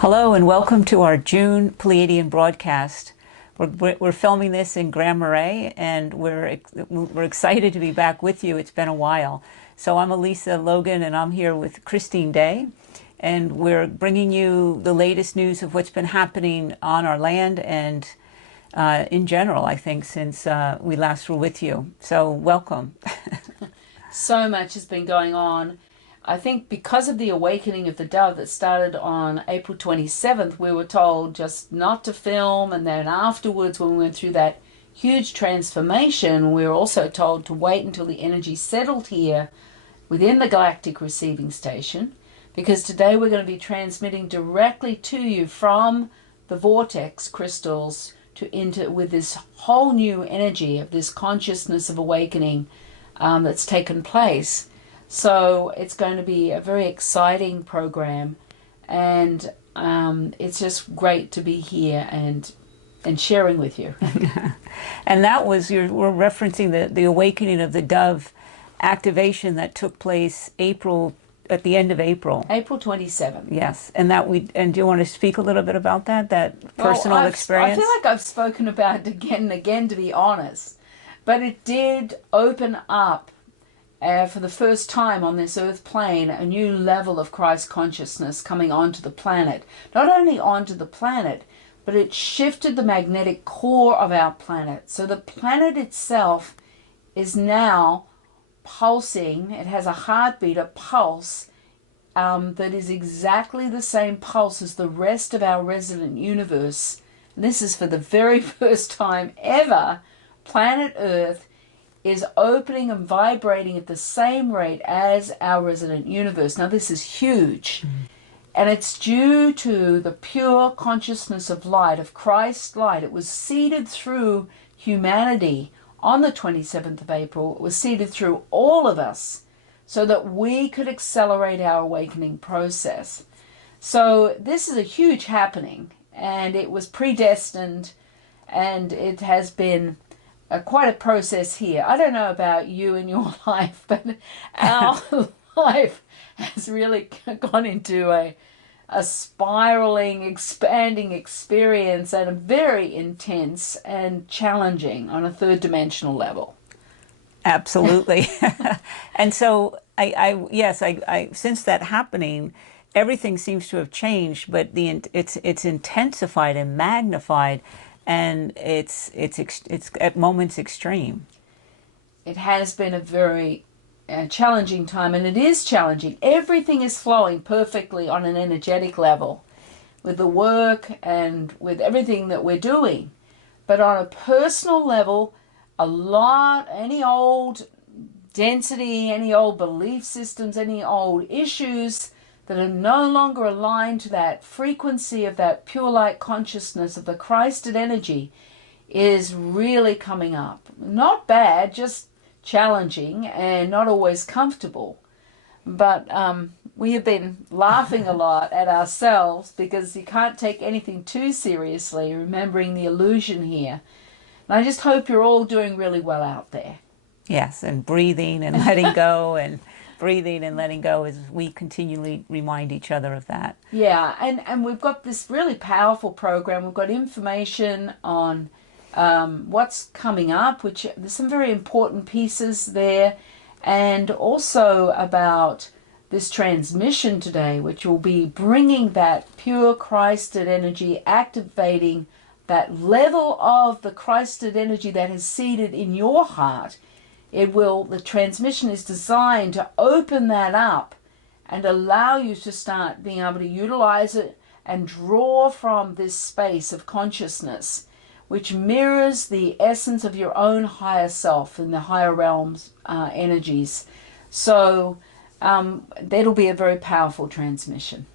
Hello and welcome to our June Pleiadian broadcast. We're filming this in Grand Marais, and we're excited to be back with you. It's been a while. So I'm Elisa Logan, and I'm here with Christine Day, and we're bringing you the latest news of what's been happening on our land and in general, I think, since we last were with you. So welcome. So much has been going on. I think because of the awakening of the dove that started on April 27th, we were told just not to film. And then afterwards, when we went through that huge transformation, we were also told to wait until the energy settled here within the Galactic receiving station. Because today we're going to be transmitting directly to you from the vortex crystals with this whole new energy of this consciousness of awakening that's taken place. So it's going to be a very exciting program, and it's just great to be here and sharing with you. And that was we're referencing the awakening of the dove activation that took place at the end of April. April 27th. Yes, and do you want to speak a little bit about that personal experience? I feel like I've spoken about it again and again, to be honest, but it did open up for the first time on this earth plane, a new level of Christ consciousness coming onto the planet. Not only onto the planet, but it shifted the magnetic core of our planet. So the planet itself is now pulsing. It has a heartbeat, a pulse, that is exactly the same pulse as the rest of our resident universe. And this is for the very first time ever. Planet Earth is opening and vibrating at the same rate as our resident universe. Now, this is huge. And it's due to the pure consciousness of light, of Christ's light. It was seeded through humanity on the 27th of April. It was seeded through all of us so that we could accelerate our awakening process. So this is a huge happening, and it was predestined, and it has been quite a process here. I don't know about you and your life, but our life has really gone into a spiraling, expanding experience, and a very intense and challenging on a third dimensional level. Absolutely. And so I since that happening, everything seems to have changed, but it's intensified and magnified, and it's at moments extreme. It has been a very challenging time, and it is challenging. Everything is flowing perfectly on an energetic level with the work and with everything that we're doing. But on a personal level, any old density, any old belief systems, any old issues that are no longer aligned to that frequency of that pure light consciousness of the Christed energy is really coming up. Not bad, just challenging and not always comfortable. But we have been laughing a lot at ourselves because you can't take anything too seriously, remembering the illusion here. And I just hope you're all doing really well out there. Yes, and breathing and letting go, and breathing and letting go as we continually remind each other of that. Yeah, and we've got this really powerful program. We've got information on what's coming up, which there's some very important pieces there, and also about this transmission today, which will be bringing that pure Christed energy, activating that level of the Christed energy that is seated in your heart. The transmission is designed to open that up and allow you to start being able to utilize it and draw from this space of consciousness, which mirrors the essence of your own higher self in the higher realms energies. So that'll be a very powerful transmission.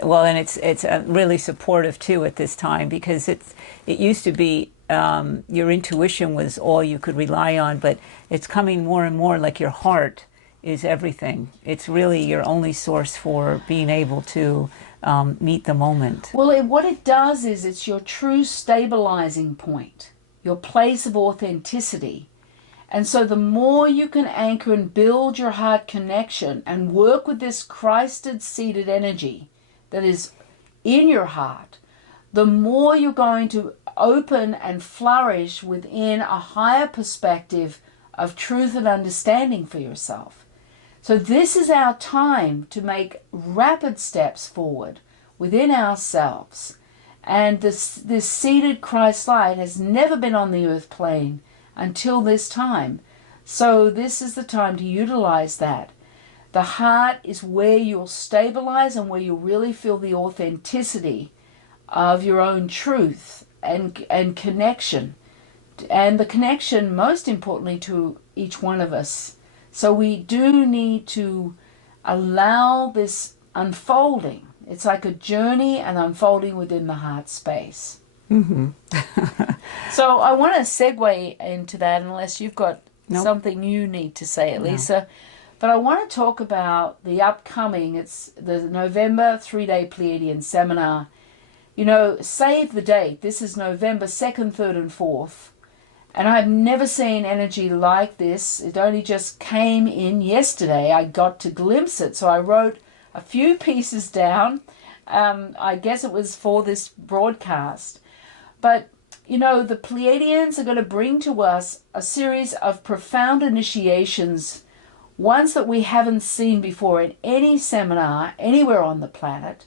Well, and it's really supportive too at this time, because it used to be your intuition was all you could rely on, but it's coming more and more like your heart is everything. It's really your only source for being able to meet the moment. Well, what it does is it's your true stabilizing point, your place of authenticity. And so the more you can anchor and build your heart connection and work with this Christed seated energy that is in your heart, the more you're going to open and flourish within a higher perspective of truth and understanding for yourself. So this is our time to make rapid steps forward within ourselves. And this seated Christ light has never been on the earth plane until this time. So this is the time to utilize that. The heart is where you'll stabilize and where you'll really feel the authenticity of your own truth and connection. And the connection, most importantly, to each one of us. So we do need to allow this unfolding. It's like a journey and unfolding within the heart space. Mm-hmm. So I want to segue into that, unless you've got Nope. something you need to say, Lisa. But I want to talk about the upcoming, it's the November 3-day Pleiadian seminar. You know, save the date. This is November 2nd, 3rd, and 4th. And I've never seen energy like this. It only just came in yesterday. I got to glimpse it. So I wrote a few pieces down. I guess it was for this broadcast. But, you know, the Pleiadians are going to bring to us a series of profound initiations, ones that we haven't seen before in any seminar anywhere on the planet.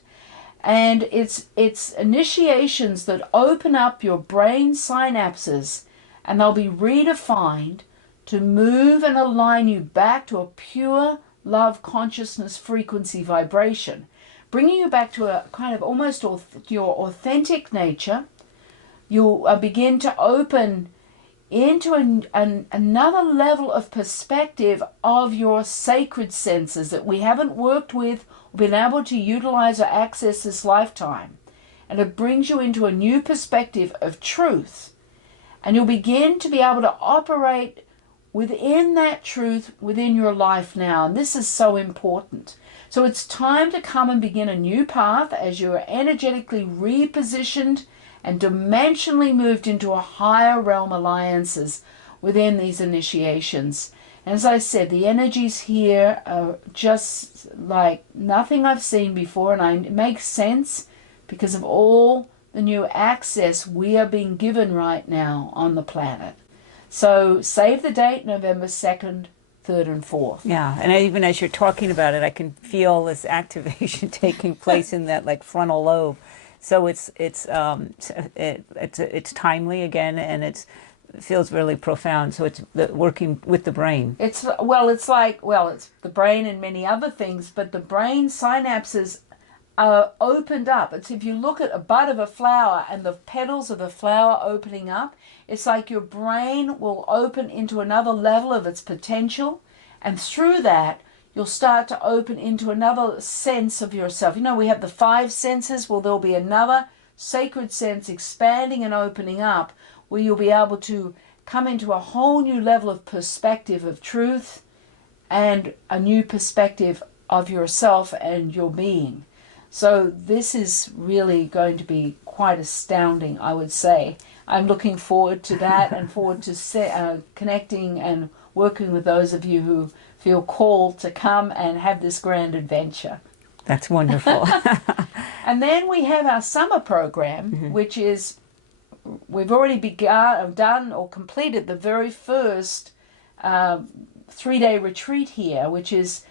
And it's initiations that open up your brain synapses, and they'll be redefined to move and align you back to a pure love consciousness frequency vibration, bringing you back to a kind of almost your authentic nature. You'll begin to open into another level of perspective of your sacred senses that we haven't worked with or been able to utilize or access this lifetime. And it brings you into a new perspective of truth. And you'll begin to be able to operate within that truth within your life now. And this is so important. So it's time to come and begin a new path as you're energetically repositioned and dimensionally moved into a higher realm alliances within these initiations. And as I said, the energies here are just like nothing I've seen before, and it makes sense because of all the new access we are being given right now on the planet. So save the date, November 2nd, 3rd, and 4th. Yeah, and even as you're talking about it, I can feel this activation taking place in that like frontal lobe. So it's timely again, and it feels really profound. So it's working with the brain. It's the brain and many other things, but the brain synapses are opened up. It's if you look at a bud of a flower and the petals of the flower opening up, it's like your brain will open into another level of its potential, and through that you'll start to open into another sense of yourself. You know, we have the 5 senses. Well, there'll be another sacred sense expanding and opening up where you'll be able to come into a whole new level of perspective of truth and a new perspective of yourself and your being. So this is really going to be quite astounding, I would say. I'm looking forward to that and forward to connecting and working with those of you who feel called to come and have this grand adventure. That's wonderful. And then we have our summer program, which is, we've already done or completed the very first 3-day retreat here, which is,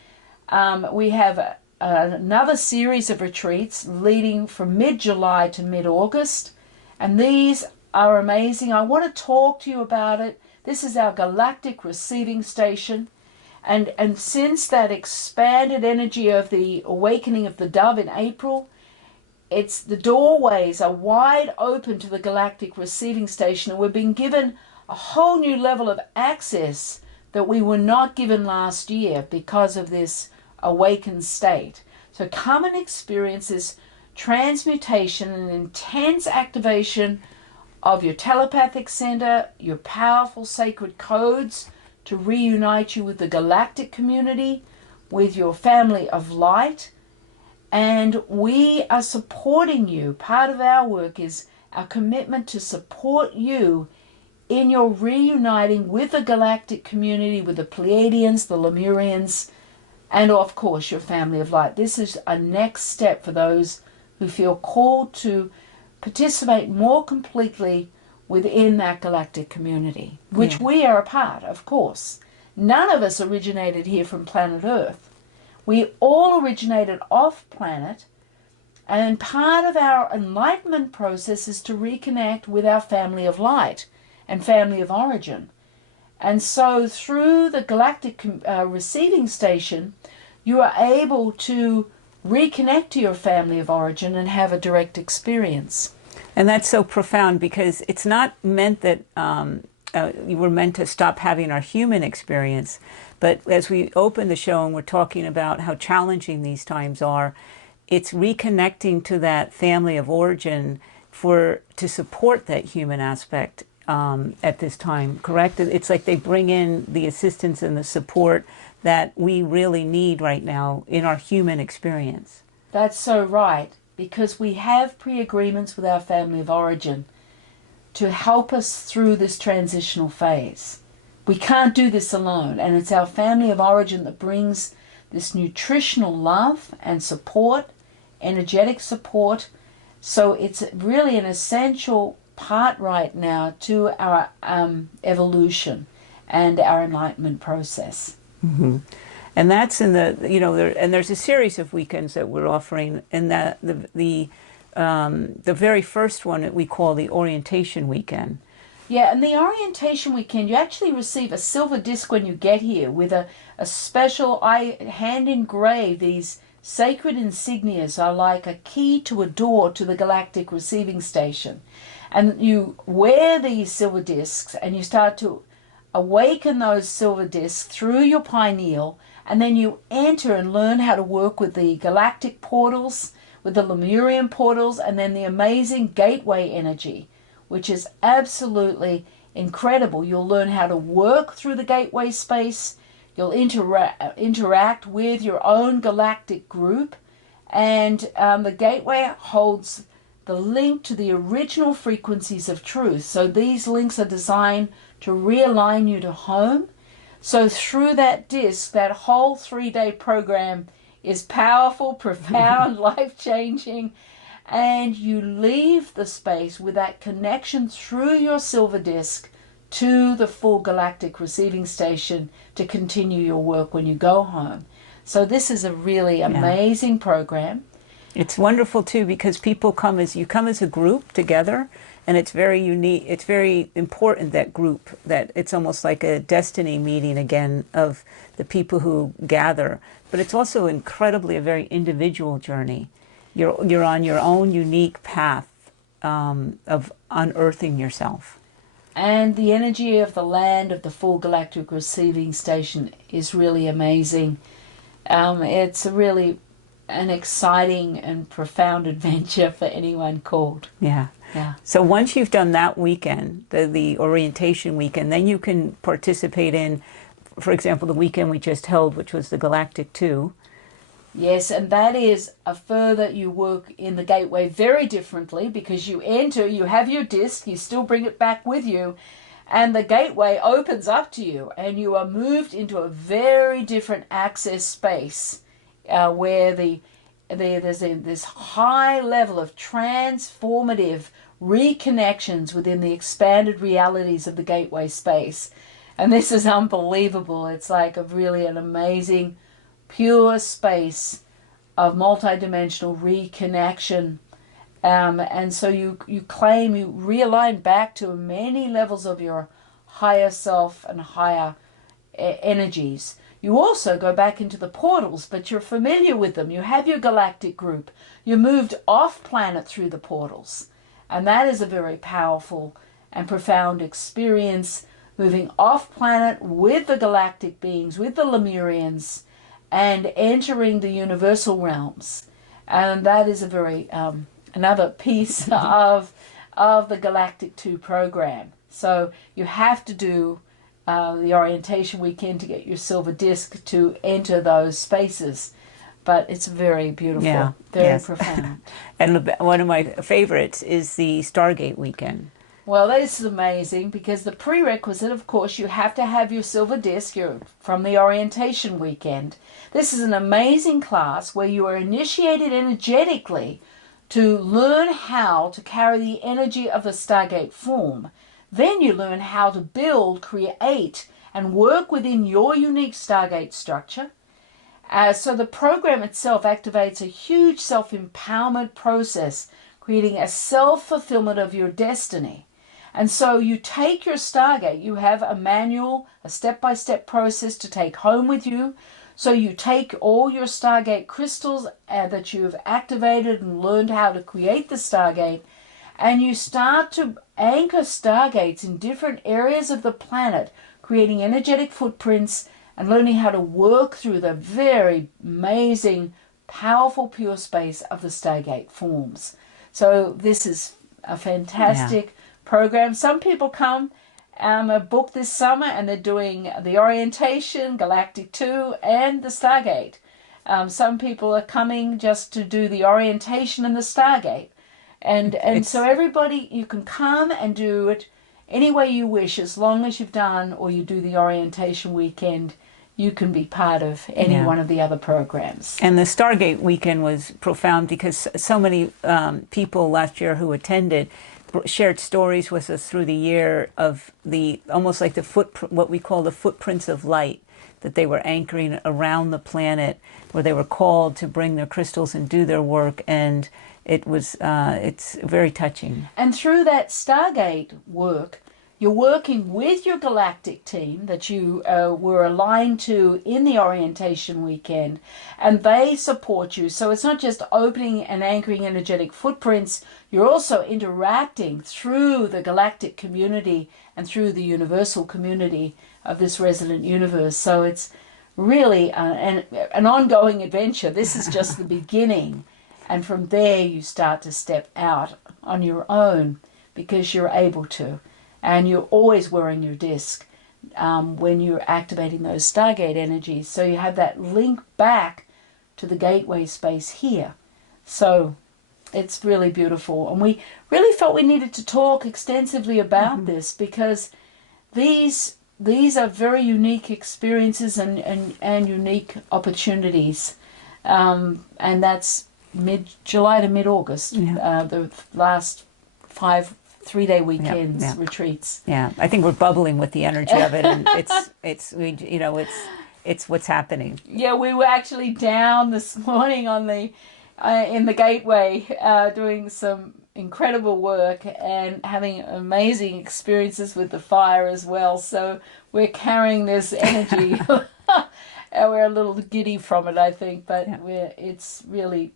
we have another series of retreats leading from mid-July to mid-August. And these are amazing. I want to talk to you about it. This is our Galactic receiving station. And since that expanded energy of the awakening of the dove in April, the doorways are wide open to the Galactic receiving station, and we've been given a whole new level of access that we were not given last year because of this awakened state. So come and experience this transmutation and intense activation of your telepathic center, your powerful sacred codes, to reunite you with the galactic community, with your family of light. And we are supporting you. Part of our work is our commitment to support you in your reuniting with the galactic community, with the Pleiadians, the Lemurians, and of course your family of light. This is a next step for those who feel called to participate more completely within that galactic community, which we are a part, of course. None of us originated here from planet Earth. We all originated off planet, and part of our enlightenment process is to reconnect with our family of light and family of origin. And so through the galactic receiving station, you are able to reconnect to your family of origin and have a direct experience. And that's so profound, because it's not meant that you were meant to stop having our human experience. But as we open the show and we're talking about how challenging these times are, it's reconnecting to that family of origin to support that human aspect at this time, correct? It's like they bring in the assistance and the support that we really need right now in our human experience. That's so right, because we have pre-agreements with our family of origin to help us through this transitional phase. We can't do this alone, and it's our family of origin that brings this nutritional love and support, energetic support. So it's really an essential part right now to our evolution and our enlightenment process. Mm-hmm. And that's in the, and there's a series of weekends that we're offering, and that the very first one that we call the orientation weekend. Yeah, and the orientation weekend, you actually receive a silver disc when you get here with a special, I hand engrave these sacred insignias are like a key to a door to the galactic receiving station. And you wear these silver discs and you start to awaken those silver discs through your pineal, and then you enter and learn how to work with the galactic portals, with the Lemurian portals, and then the amazing gateway energy, which is absolutely incredible. You'll learn how to work through the gateway space. You'll interact with your own galactic group, and the gateway holds the link to the original frequencies of truth. So these links are designed to realign you to home. So through that disc, that whole 3-day program is powerful, profound, life-changing, and you leave the space with that connection through your silver disc to the full galactic receiving station to continue your work when you go home. So this is a really amazing program. It's wonderful too, because people come as a group together, and it's very unique. It's very important, that group, that it's almost like a destiny meeting again of the people who gather. But it's also incredibly a very individual journey. You're on your own unique path of unearthing yourself. And the energy of the land of the full galactic receiving station is really amazing. It's really an exciting and profound adventure for anyone called. Yeah. So once you've done that weekend, the orientation weekend, then you can participate in, for example, the weekend we just held, which was the Galactic 2. Yes, and that is a further, you work in the gateway very differently, because you enter, you have your disc, you still bring it back with you, and the gateway opens up to you, and you are moved into a very different access space where there's this high level of transformative reconnections within the expanded realities of the gateway space. And this is unbelievable. It's like an amazing pure space of multidimensional reconnection, and so you realign back to many levels of your higher self and higher energies. You also go back into the portals, but you're familiar with them. You have your galactic group. You moved off planet through the portals, and that is a very powerful and profound experience, moving off planet with the galactic beings, with the Lemurians, and entering the universal realms. And that is a very another piece of the Galactic 2 program. So you have to do the orientation weekend to get your silver disc to enter those spaces. But it's very beautiful, very profound. And one of my favorites is the Stargate weekend. Well, this is amazing, because the prerequisite, of course, you have to have your silver disc from the orientation weekend. This is an amazing class where you are initiated energetically to learn how to carry the energy of the Stargate form. Then you learn how to build, create, and work within your unique Stargate structure. So the program itself activates a huge self-empowerment process, creating a self-fulfillment of your destiny. And so you take your Stargate, you have a manual, a step-by-step process to take home with you. So you take all your Stargate crystals that you've activated and learned how to create the Stargate, and you start to anchor Stargates in different areas of the planet, creating energetic footprints and learning how to work through the very amazing, powerful, pure space of the Stargate forms. So this is a fantastic program. Some people come booked this summer and they're doing the orientation, Galactic 2, and the Stargate. Some people are coming just to do the orientation and the Stargate. And so everybody, you can come and do it any way you wish, as long as you've done or you do the orientation weekend. You can be part of any one of the other programs. And the Stargate weekend was profound because so many people last year who attended shared stories with us through the year of the almost like the what we call the footprints of light that they were anchoring around the planet, where they were called to bring their crystals and do their work, and it was it's very touching. And through that Stargate work, you're working with your galactic team that you were aligned to in the orientation weekend, and they support you. So it's not just opening and anchoring energetic footprints, you're also interacting through the galactic community and through the universal community of this resident universe. So it's really an ongoing adventure. This is just the beginning. And from there you start to step out on your own because you're able to. And you're always wearing your disc when you're activating those Stargate energies. So you have that link back to the gateway space here. So it's really beautiful. And we really felt we needed to talk extensively about this because these are very unique experiences and unique opportunities. And that's mid-July to mid-August, the last 3-day weekends, retreats. Yeah, I think we're bubbling with the energy of it, and it's what's happening. Yeah, we were actually down this morning on the in the gateway doing some incredible work and having amazing experiences with the fire as well. So we're carrying this energy, and we're a little giddy from it, I think. But it's really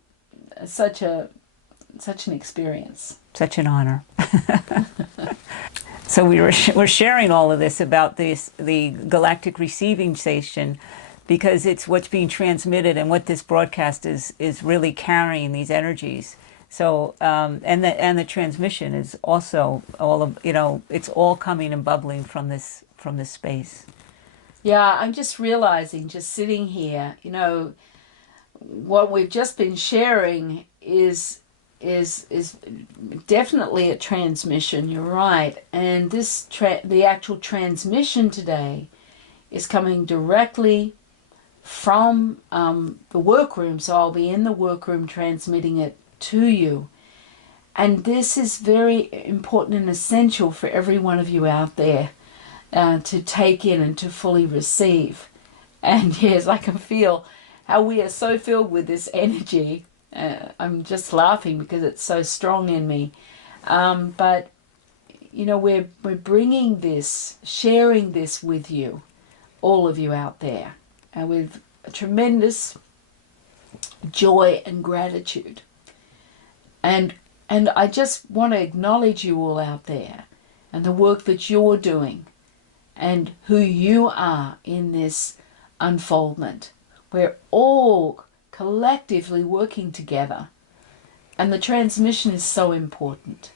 such an experience. Such an honor. So we're sharing all of this about the Galactic Receiving Station because it's what's being transmitted and what this broadcast is really carrying these energies. So and the transmission is also all of it's all coming and bubbling from this space. Yeah, I'm just realizing, just sitting here, what we've just been sharing is definitely a transmission. You're right, and the actual transmission today is coming directly from the workroom. So I'll be in the workroom transmitting it to you, and this is very important and essential for every one of you out there to take in and to fully receive. And yes, I can feel how we are so filled with this energy. I'm just laughing because it's so strong in me. But, we're bringing this, sharing this with you, all of you out there, and with a tremendous joy and gratitude. And I just want to acknowledge you all out there and the work that you're doing and who you are in this unfoldment. We're all collectively working together, and the transmission is so important.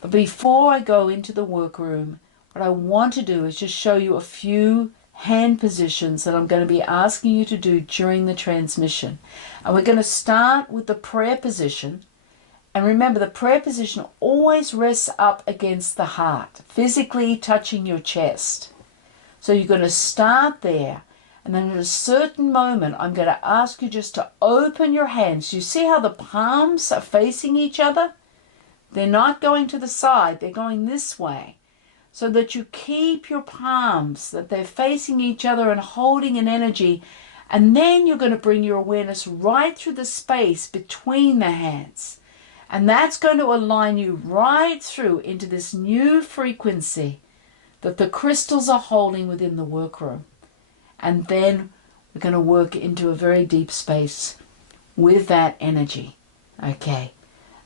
But before I go into the workroom, what I want to do is just show you a few hand positions that I'm going to be asking you to do during the transmission. And we're going to start with the prayer position. And remember, the prayer position always rests up against the heart, physically touching your chest. So you're going to start there. And then at a certain moment, I'm going to ask you just to open your hands. You see how the palms are facing each other? They're not going to the side, they're going this way. So that you keep your palms, that they're facing each other and holding an energy. And then you're going to bring your awareness right through the space between the hands. And that's going to align you right through into this new frequency that the crystals are holding within the workroom. And then we're going to work into a very deep space with that energy. Okay.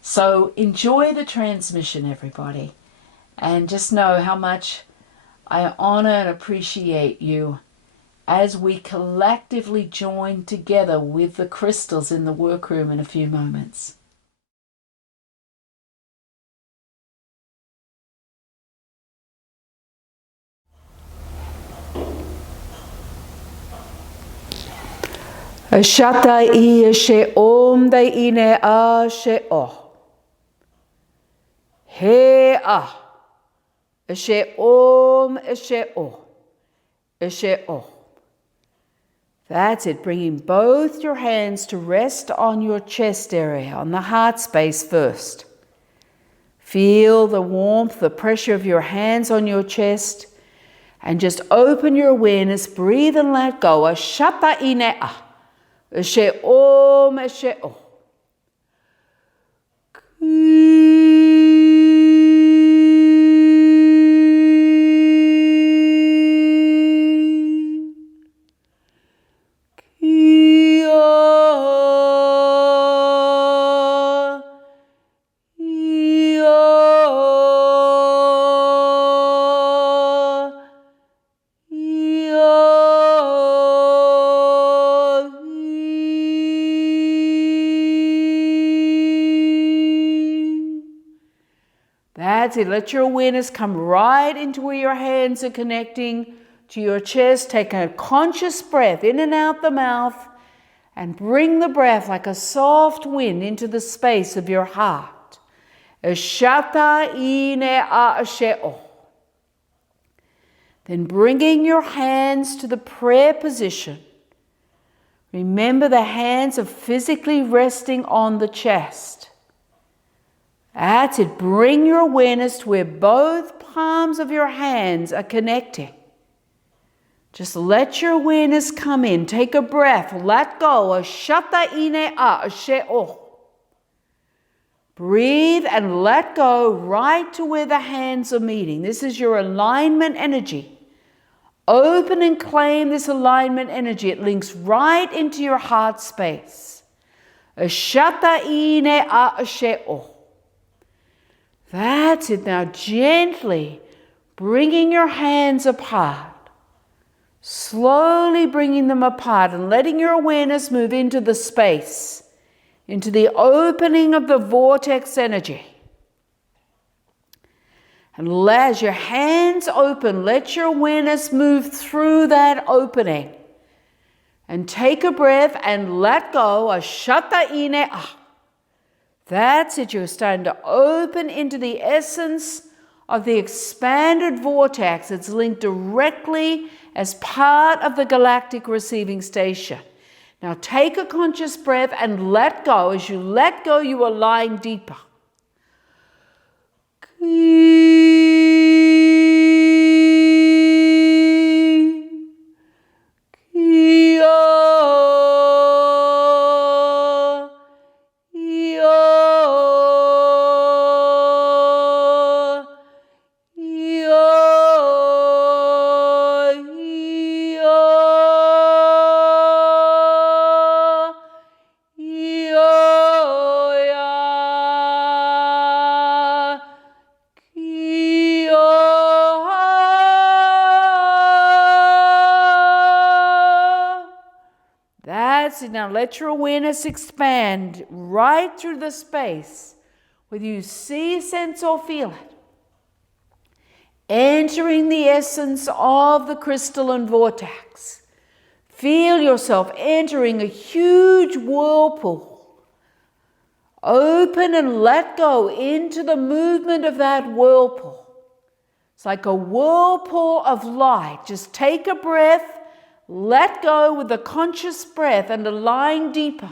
So enjoy the transmission, everybody. And just know how much I honor and appreciate you as we collectively join together with the crystals in the workroom in a few moments. Ashata I she om dai ine a she o. He a. She om she o. She o. That's it, bringing both your hands to rest on your chest area, on the heart space first. Feel the warmth, the pressure of your hands on your chest, and just open your awareness, breathe and let go. Ashata ine a. She om she o. That's it. Let your awareness come right into where your hands are connecting to your chest. Take a conscious breath in and out the mouth and bring the breath like a soft wind into the space of your heart. Ashata ine a asheo. Then bringing your hands to the prayer position. Remember the hands are physically resting on the chest. That's it. Bring your awareness to where both palms of your hands are connecting. Just let your awareness come in. Take a breath. Let go. Ashata ine a asheo. Breathe and let go right to where the hands are meeting. This is your alignment energy. Open and claim this alignment energy. It links right into your heart space. Ashata ine a asheo. That's it. Now gently bringing your hands apart. Slowly bringing them apart and letting your awareness move into the space, into the opening of the vortex energy. And as your hands open, let your awareness move through that opening. And take a breath and let go. Ashata ine a. That's it. You're starting to open into the essence of the expanded vortex. It's linked directly as part of the galactic receiving station. Now take a conscious breath and let go. As you let go, you align deeper. Now let your awareness expand right through the space, whether you see, sense, or feel it. Entering the essence of the crystalline vortex. Feel yourself entering a huge whirlpool. Open and let go into the movement of that whirlpool. It's like a whirlpool of light. Just take a breath. let go with the conscious breath and lying deeper.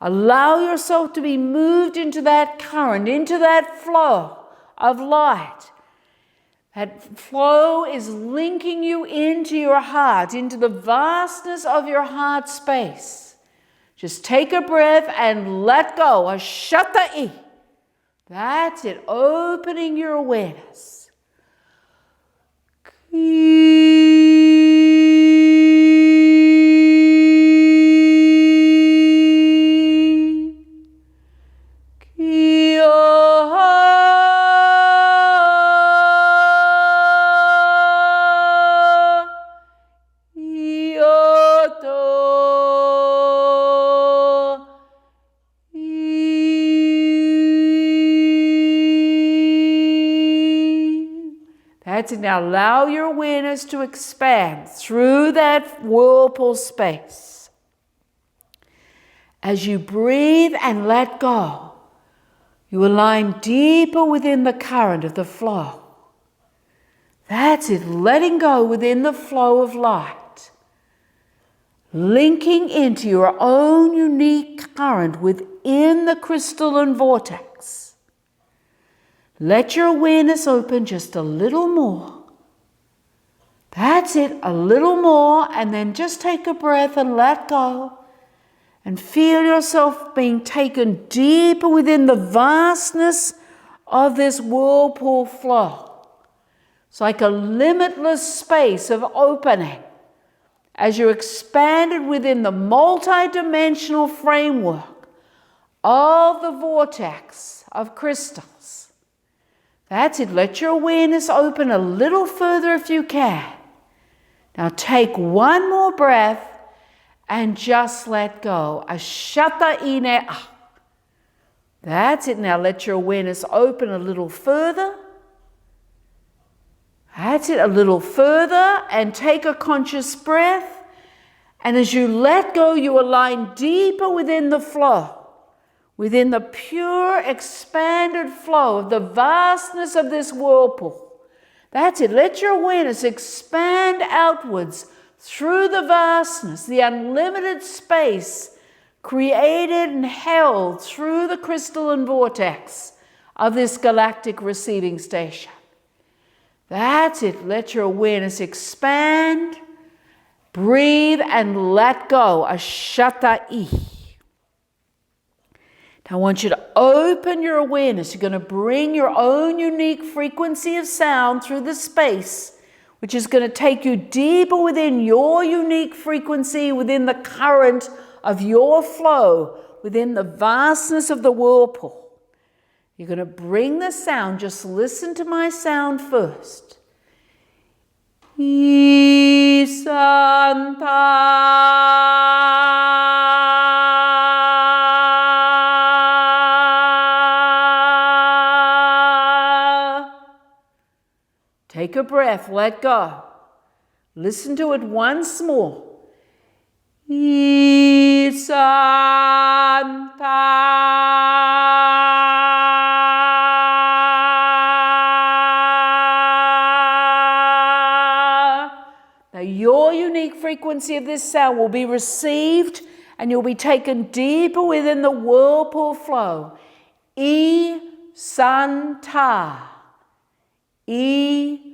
Allow yourself to be moved into that current, into that flow of light. That flow is linking you into your heart, into the vastness of your heart space. Just take a breath and let go. Ashata-i. That's it, opening your awareness. That's it. Now allow your awareness to expand through that whirlpool space. As you breathe and let go, you align deeper within the current of the flow. That's it, letting go within the flow of light. Linking into your own unique current within the crystalline vortex. Let your awareness open just a little more. That's it, a little more, and then just take a breath and let go. And feel yourself being taken deeper within the vastness of this whirlpool flow. It's like a limitless space of opening as you're expanded within the multi-dimensional framework of the vortex of crystals. That's it. Let your awareness open a little further if you can. Now take one more breath and just let go. Ashata-i-ne-a. That's it. Now let your awareness open a little further. That's it. A little further, and take a conscious breath. And as you let go, you align deeper within the flow. Within the pure, expanded flow of the vastness of this whirlpool. That's it. Let your awareness expand outwards through the vastness, the unlimited space created and held through the crystalline vortex of this galactic receiving station. That's it. Let your awareness expand, breathe, and let go. Ashata-i. Now I want you to open your awareness. You're going to bring your own unique frequency of sound through the space, which is going to take you deeper within your unique frequency, within the current of your flow, within the vastness of the whirlpool. You're going to bring the sound. Just listen to my sound first. Take a breath, let go. Listen to it once more. Now your unique frequency of this sound will be received and you'll be taken deeper within the whirlpool flow. E-san-ta. E-san-ta.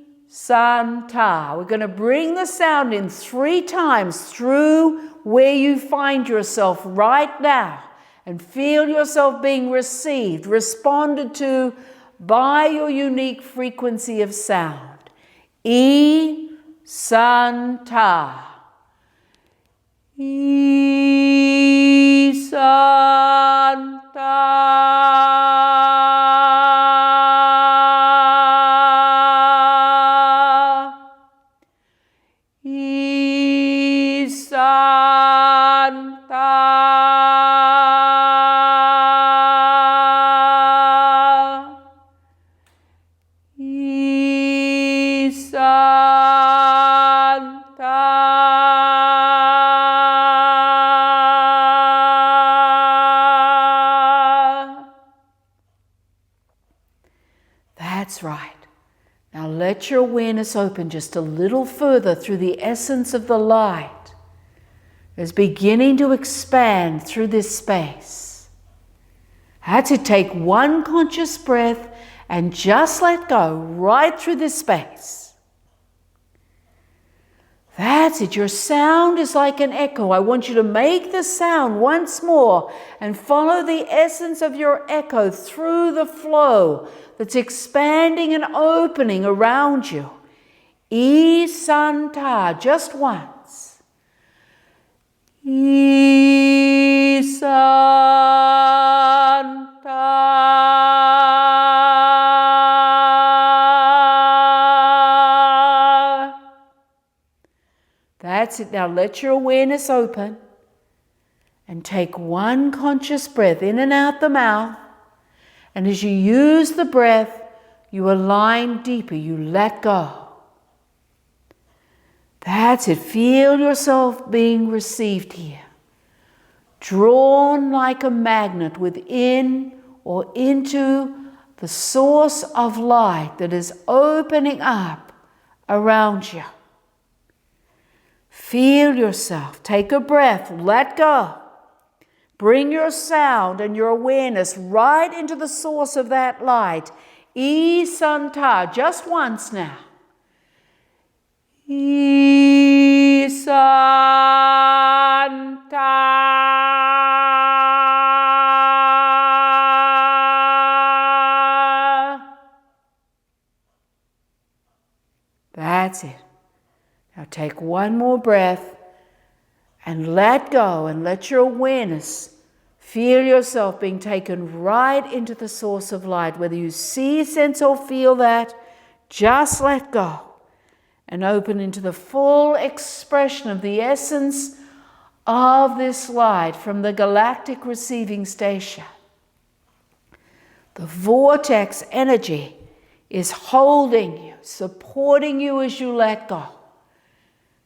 We're going to bring the sound in 3 times through where you find yourself right now and feel yourself being received, responded to by your unique frequency of sound. E-san-ta. That's right. Now let your awareness open just a little further through the essence of the light. It's beginning to expand through this space. That's it. Take one conscious breath and just let go right through this space. That's it. Your sound is like an echo. I want you to make the sound once more and follow the essence of your echo through the flow that's expanding and opening around you. Isanta, just once. Isanta. That's it. Now let your awareness open and take one conscious breath in and out the mouth. And as you use the breath, you align deeper, you let go. That's it. Feel yourself being received here. Drawn like a magnet within or into the source of light that is opening up around you. Feel yourself. Take a breath. Let go. Bring your sound and your awareness right into the source of that light. Isanta, just once now. Isanta. That's it. Now take one more breath and let go and let your awareness feel yourself being taken right into the source of light. Whether you see, sense, or feel that, just let go and open into the full expression of the essence of this light from the galactic receiving station. The vortex energy is holding you, supporting you as you let go.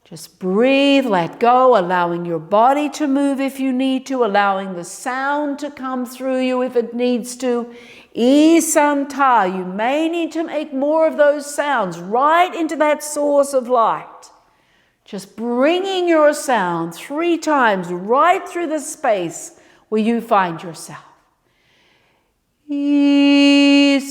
Just breathe, let go, allowing your body to move if you need to, allowing the sound to come through you if it needs to. Isanta, you may need to make more of those sounds right into that source of light. Just bringing your sound 3 times right through the space where you find yourself. Isanta.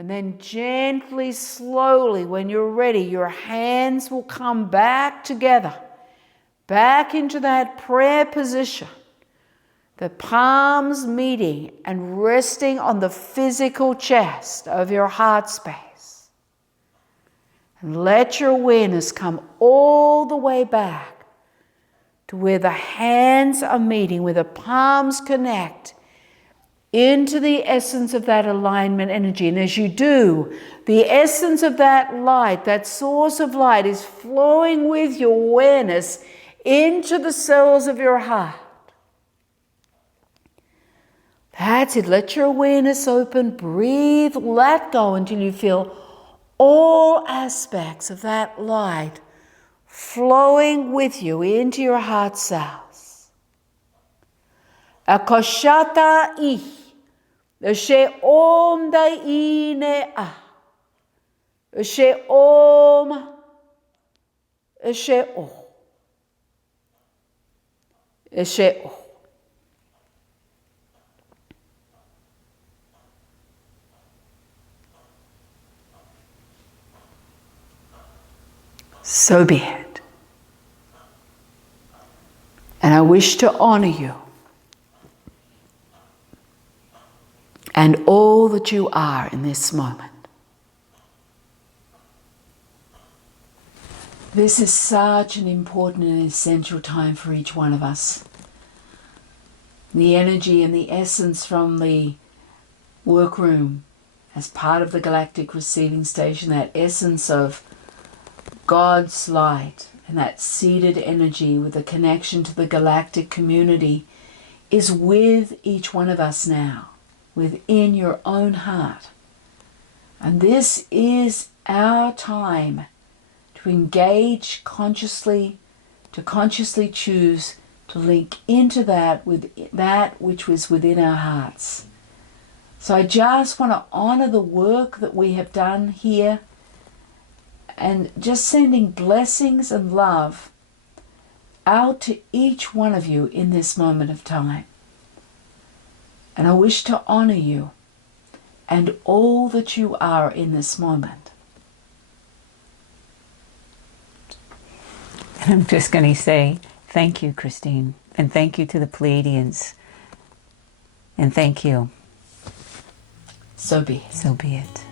And then gently, slowly, when you're ready, your hands will come back together, back into that prayer position. The palms meeting and resting on the physical chest of your heart space. And let your awareness come all the way back to where the hands are meeting, where the palms connect into the essence of that alignment energy. And as you do, the essence of that light, that source of light, is flowing with your awareness into the cells of your heart. That's it. Let your awareness open. Breathe. Let go until you feel all aspects of that light flowing with you into your heart cells. Akoshata I. She om dai ne a. She om. She o. She o. So be it. And I wish to honor you and all that you are in this moment. This is such an important and essential time for each one of us. The energy and the essence from the workroom as part of the galactic receiving station, that essence of God's light and that seeded energy with a connection to the galactic community is with each one of us now, within your own heart. And this is our time to engage consciously, to consciously choose to link into that with that which was within our hearts. So I just want to honor the work that we have done here and just sending blessings and love out to each one of you in this moment of time. And I wish to honor you and all that you are in this moment. And I'm just going to say thank you, Christine, and thank you to the Pleiadians. And thank you. So be it. So be it.